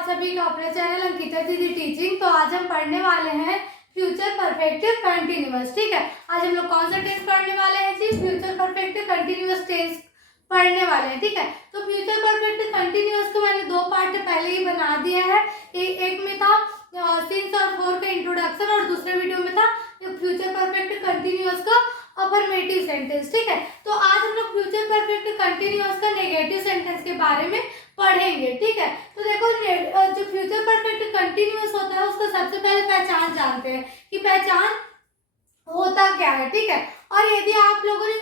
आप सभी का अपने चैनल अंकिता दीदी टीचिंग। तो आज हम पढ़ने वाले हैं फ्यूचर परफेक्ट कंटिन्यूअस। ठीक है, आज हम लोग कौन सा टेंस पढ़ने वाले हैं जी? फ्यूचर परफेक्ट कंटिन्यूअस टेंस पढ़ने वाले हैं। ठीक है, तो फ्यूचर परफेक्ट कंटिन्यूअस को मैंने दो पार्ट पहले ही बना दिया है। एक में था सिंस और फोर का इंट्रोडक्शन और दूसरे वीडियो में था फ्यूचर परफेक्ट कंटिन्यूअस का अफर्मेटिव सेंटेंस। ठीक है, तो आज हम लोग फ्यूचर परफेक्ट कंटिन्यूअस का नेगेटिव सेंटेंस के बारे में पढ़ेंगे। ठीक है, तो देखो जो फ्यूचर परफेक्ट कंटिन्यूअस होता है उसका सबसे पहले पहचान जानते हैं कि पहचान होता क्या है। ठीक है, और यदि आप लोगों ने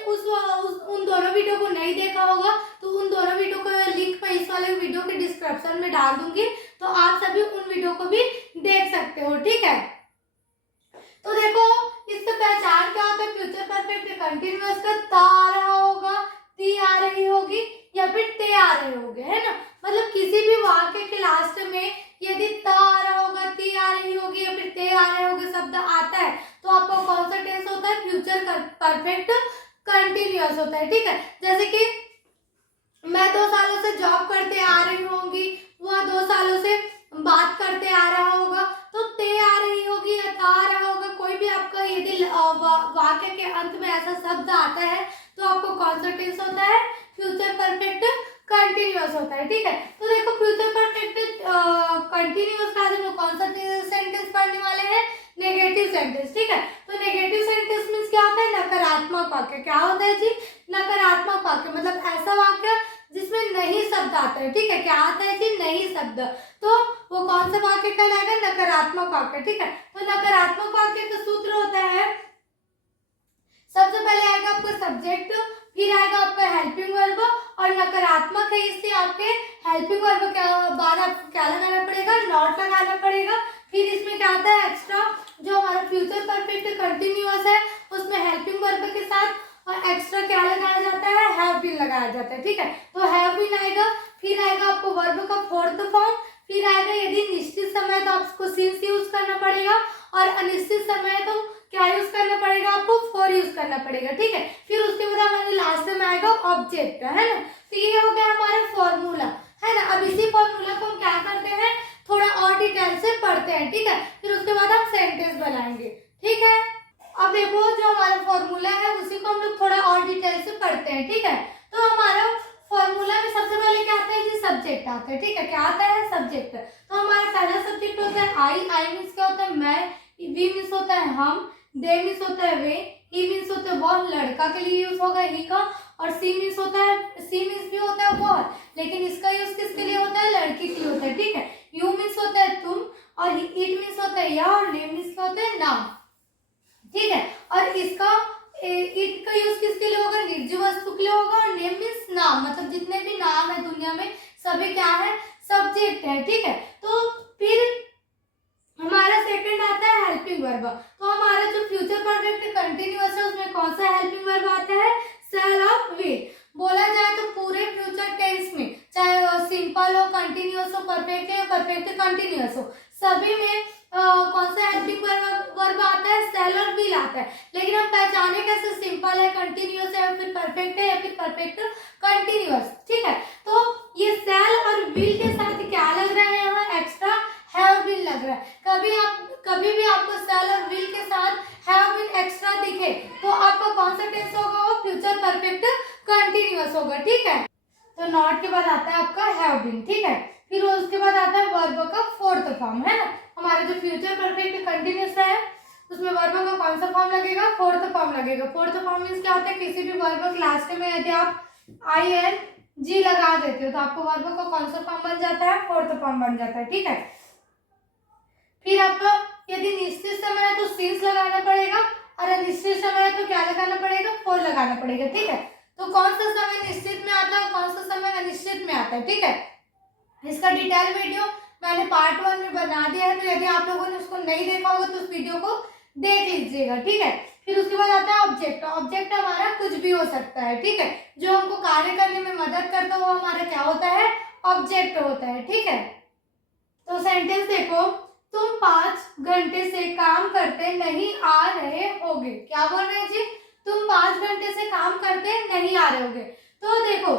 उन दोनों वीडियो को नहीं देखा होगा तो उन दोनों वीडियो को लिंक मैं इस वाले वीडियो के डिस्क्रिप्शन में डाल दूंगी, तो आप सभी उन वीडियो को भी देख सकते हो। ठीक है, तो देखो इसका पहचान क्या होता है फ्यूचर परफेक्ट कंटिन्यूअस का? ता आ रहा होगा, ती आ रही होगी या फिर ते आ रहे होंगे, है ना। मतलब किसी भी वाक्य के लास्ट में यदि ता आ रहा होगा, ती आ रही होगी या फिर ते आ रहे होंगे शब्द आता है तो आपको कौन सा टेंस होता है? फ्यूचर परफेक्ट कंटिन्यूअस होता है। ठीक है, जैसे कि मैं 2 सालों से जॉब करते आ रही होंगी, वह 2 सालों से बात करते आ रहा होगा, तो ते आ रही होगी या ता आ रहा होगा। कोई भी आपका यदि वाक्य के अंत में ऐसा शब्द आता है तो आपको कौन सा टेंस होता है? फ्यूचर परफेक्ट कंटिन्यूअस होता है। ठीक है, तो देखो फ्यूचर परफेक्ट कंटिन्यूअस का हम लोग कौन सा सेंटेंस पढ़ने वाले हैं? Negative sentence. ठीक है, तो नेगेटिव सेंटेंस मींस क्या होता है? नकारात्मक वाक्य। क्या होता है जी? नकारात्मक वाक्य, मतलब ऐसा वाक्य जिसमें नहीं शब्द आता है। ठीक है, क्या आता है जी? नहीं शब्द, तो वो कौन सा वाक्य कहलाएगा? नकारात्मक वाक्य। ठीक है, तो नकारात्मक वाक्य का सूत्र होता है, सबसे पहले आएगा आपका सब्जेक्ट, फिर आएगा आपका हेल्पिंग वर्ब, और नकारात्मक है इसलिए आपके हेल्पिंग वर्ब के बाद आपको क्या लगाना पड़ेगा? नॉट लगाना पड़ेगा। फिर इसमें क्या आता है एक्स्ट्रा? जो हमारा फ्यूचर परफेक्ट कंटिन्यूअस है उसमें हेल्पिंग वर्ब के साथ और एक्स्ट्रा क्या लगाया जाता है? हैव बीन लगाया जाता है। ठीक है, तो हैव बीन आएगा, फिर आएगा आपको वर्ब का फोर्थ फॉर्म, फिर आएगा यदि निश्चित समय तो आपको सिंस यूज करना पड़ेगा, और अनिश्चित समय तो क्या यूज करना पड़ेगा? आपको फॉर यूज करना पड़ेगा। ठीक है, फिर उसके बाद हमारे लास्ट में आएगा ऑब्जेक्ट, है ना। तो ये हो गया हमारा फॉर्मूला, है ना। अब इसी फॉर्मूला को हम क्या करते हैं? थोड़ा और डिटेल से पढ़ते हैं। ठीक है, फिर उसके बाद हम सेंटेंस बनाएंगे। ठीक है, अब देखो जो हमारा फॉर्मूला है उसी को हम लोग थोड़ा और डिटेल से पढ़ते हैं। ठीक है, तो हमारा फॉर्मूला में सबसे पहले क्या आता है जी? सब्जेक्ट आता है। ठीक है, क्या आता है? सब्जेक्ट। तो हमारा पहला सब्जेक्ट होता है आई मीन्स क्या होता है? मैं, वी मीन्स होता है हम, दे मीन्स होता है वे, ही मीन्स होता है वह, लड़का के लिए यूज होगा ही का, और सी मीन्स होता है, सी मीन्स भी होता है वह, लेकिन इसका यूज किसके लिए होता है? लड़की के लिए होता है। ठीक है, यू मीन्स होता है तुम, और इट मीन्स होता है यह, और नेम मीन्स क्या होता है? नाम। ठीक है, और इसका इट का यूज किसके लिए होगा? निर्जीव वस्तु के लिए होगा, और नेम मीन्स नाम, मतलब जितने भी नाम है दुनिया में सभी क्या है? सब्जेक्ट है। ठीक है, तो फिर हमारा सेकंड आता है हेल्पिंग वर्ब। तो हमारा जो फ्यूचर परफेक्ट कंटिन्यूअस है उसमें कौन सा हेल्पिंग वर्ब आता है? शैल और विल। बोला जाए तो पूरे फ्यूचर टेंस में, चाहे सिंपल हो, कंटिन्यूअस हो, परफेक्ट है, परफेक्ट कंटिन्यूअस हो, सभी में कौन सा हेल्पिंग वर्ब आता है? शैल और विल आता है। लेकिन हम पहचाने कैसे? सिंपल है, कंटिन्यूअस है, या फिर परफेक्ट है, या फिर परफेक्ट कंटिन्यूअस। ठीक है, तो ये शैल और विल के साथ क्या लग रहा है? यहाँ एक्स्ट्रा हैव बीन लग रहा है। कभी भी आपको शैल और विल के साथ हैव बीन एक्स्ट्रा दिखे तो आपका कौन सा टेंस होगा? वो फ्यूचर परफेक्ट कंटिन्यूअस होगा। ठीक है, तो नॉट के बाद आता है आपका हैव बीन। ठीक है, फिर उसके बाद आता है वर्ब का फोर्थ फॉर्म, है ना। हमारा जो फ्यूचर परफेक्ट कंटिन्यूअस है उसमें वर्ब का कौन सा फॉर्म लगेगा? फोर्थ फॉर्म लगेगा। फोर्थ फॉर्म मीन्स क्या होता है? किसी भी वर्ब के लास्ट में यदि आप आई एन जी लगा देते हो तो आपको वर्ब का कौन सा फॉर्म बन जाता है? फोर्थ फॉर्म बन जाता है। ठीक है, फिर आपका यदि निश्चित समय है तो सिंस लगाना पड़ेगा, और अनिश्चित समय है तो क्या लगाना पड़ेगा? फॉर लगाना पड़ेगा। ठीक है, तो कौन सा समय निश्चित में आता है, कौन सा समय अनिश्चित में आता है? ठीक है, इसका डिटेल वीडियो मैंने पार्ट 1 में बना दिया है, तो यदि आप लोगों ने उसको नहीं देखा होगा तो उस वीडियो को देख लीजिएगा। ठीक है, फिर उसके बाद आता है ऑब्जेक्ट। ऑब्जेक्ट हमारा कुछ भी हो सकता है। ठीक है, जो हमको कार्य करने में मदद करता है वो हमारा क्या होता है? ऑब्जेक्ट होता है। ठीक है, तो सेंटेंस देखो, तुम 5 घंटे से काम करते नहीं आ रहे होगे। क्या बोल रहे हैं जी? तुम 5 घंटे से काम करते नहीं आ रहे होगे। तो देखो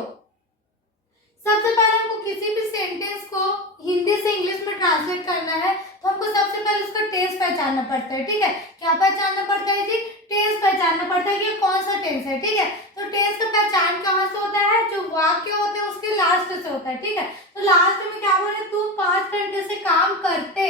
सबसे पहले हमको किसी भी सेंटेंस को हिंदी से इंग्लिश पड़ता है, ठीक है। क्या पहचानना पड़ता है जी? टेंस पहचानना पड़ता है कि कौन सा टेंस है, ठीक है। तो टेंस का पहचान कहाँ से होता है? जो वाक्य होते हैं उसके लास्ट से होता है, ठीक है। तो लास्ट में क्या बोले? तुम 5 घंटे से काम करते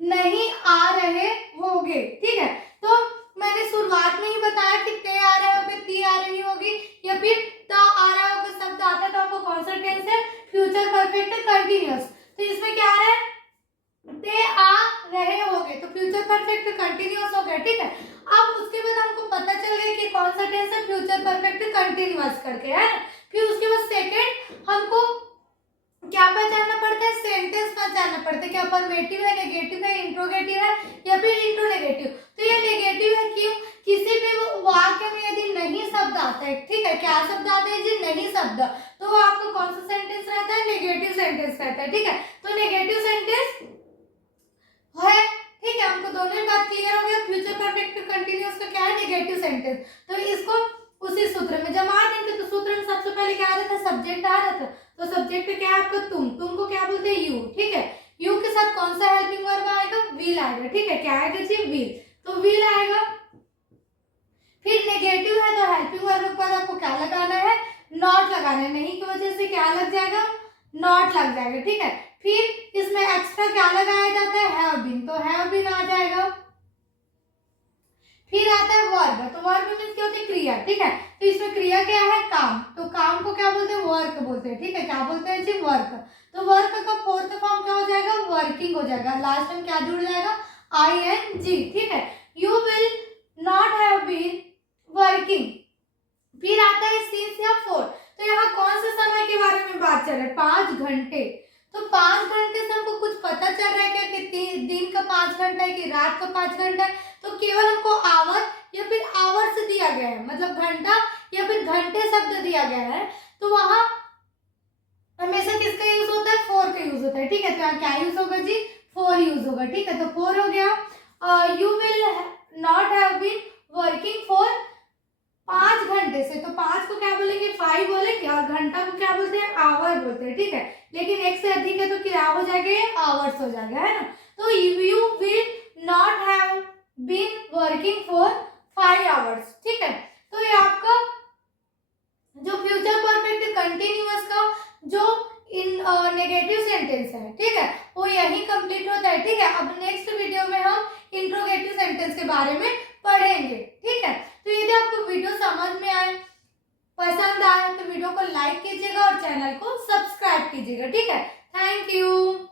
नहीं आ रहे होगे, ठीक है। तो मैंने शुरुआत में ही बताया कि ते आ रहे होगे, ती आ रही होगी या फिर ता आ रहा होगा शब्द आता है तो आपको कौन सा टेंस है? Future perfect continuous. तो इसमें क्या आ रहा है? ते आ रहे होगे, तो फ्यूचर परफेक्ट कंटिन्यूअस हो गया, ठीक है। अब उसके बाद हमको पता चल गया कि कौन सा टेंस है? फ्यूचर परफेक्ट कंटिन्यूअस करके, है ना। फिर उसके बाद सेकंड हमको क्या पहचानना पड़ता है? सेंटेंस पहचानना पड़ता है कि अफर्मेटिव है, नेगेटिव है, इंट्रोगेटिव है या फिर इंट्रोनेगेटिव। तो ये नेगेटिव है क्यों? किसी भी वाक्य में यदि नहीं शब्द आता है, ठीक है, क्या शब्द आता है जी? नहीं शब्द, तो वो आपको कौन सा सेंटेंस रहता है? नेगेटिव सेंटेंस रहता है, ठीक है। तो नेगेटिव सेंटेंस है, ठीक है। हमको दोनों ही बात क्लियर हो गया। फ्यूचर परफेक्ट कंटिन्यूअस का क्या है? Negative sentence. तो इसको उसी सूत्र में जमा देंगे। तो सूत्र में सबसे पहले क्या आ रहा था? सब्जेक्ट आ रहा था। तो सब्जेक्ट क्या है आपका? तुम को क्या बोलते हैं? यू, ठीक है। यू के साथ कौन सा हेल्पिंग वर्ब आएगा? विल आएगा, ठीक है। क्या आएगा जी? विल। तो विल आएगा। फिर नेगेटिव है तो हेल्पिंग वर्ब पर आपको क्या लगाना है? नॉट लगाना है। नहीं की वजह से क्या लग जाएगा? नॉट लग जाएगा, ठीक है। फिर इसमें एक्स्ट्रा क्या लगाया जाता है? हैव बीन, तो हैव बीन आ जाएगा। फिर आता है वर्ब। तो वर्ब मींस क्या होती है? क्रिया, ठीक है। तो इसमें क्रिया क्या है? काम। तो काम को क्या बोलते हैं? वर्क बोलते हैं, ठीक है। क्या बोलते हैं जी? वर्क। तो वर्क का फोर्थ फॉर्म क्या हो जाएगा? वर्किंग हो जाएगा। लास्ट में क्या जुड़ जाएगा? ing, ठीक है। You will not have been working. फिर आता है सिंस या फॉर। तो यहाँ कौन से समय के बारे में बात चल रहा है? 5 घंटे। तो 5 घंटे से हमको कुछ पता चल रहा है क्या कि दिन का 5 घंटा है कि रात का 5 घंटा है? तो केवल हमको आवर या फिर आवर्स दिया गया है, मतलब घंटा या फिर घंटे शब्द दिया गया है। तो वहां हमेशा किसका यूज होता है? फोर का यूज होता है, ठीक है। तो यहाँ क्या यूज होगा जी? फोर यूज होगा, ठीक है। तो फोर हो गया। You will not have been working for 5 घंटे से। तो 5 को क्या बोलेंगे? 5 बोलेंगे और घंटा को क्या बोलते हैं? आवर बोलते हैं, ठीक है। लेकिन एक से अधिक है तो क्या हो जाएगा? आवर्स हो जाएगा, है ना। तो you will not have been working for 5 hours, ठीक है। तो ये आपका जो फ्यूचर परफेक्ट कंटिन्यूअस का जो इन नेगेटिव सेंटेंस है, ठीक है, वो यही कंप्लीट होता है, ठीक है। अब नेक्स्ट वीडियो में हम इंट्रोगेटिव सेंटेंस के बारे में पढ़ेंगे, ठीक है। तो यदि आपको वीडियो समझ में आए, पसंद आए तो वीडियो को लाइक कीजिएगा और चैनल को सब्सक्राइब कीजिएगा, ठीक है। Thank you.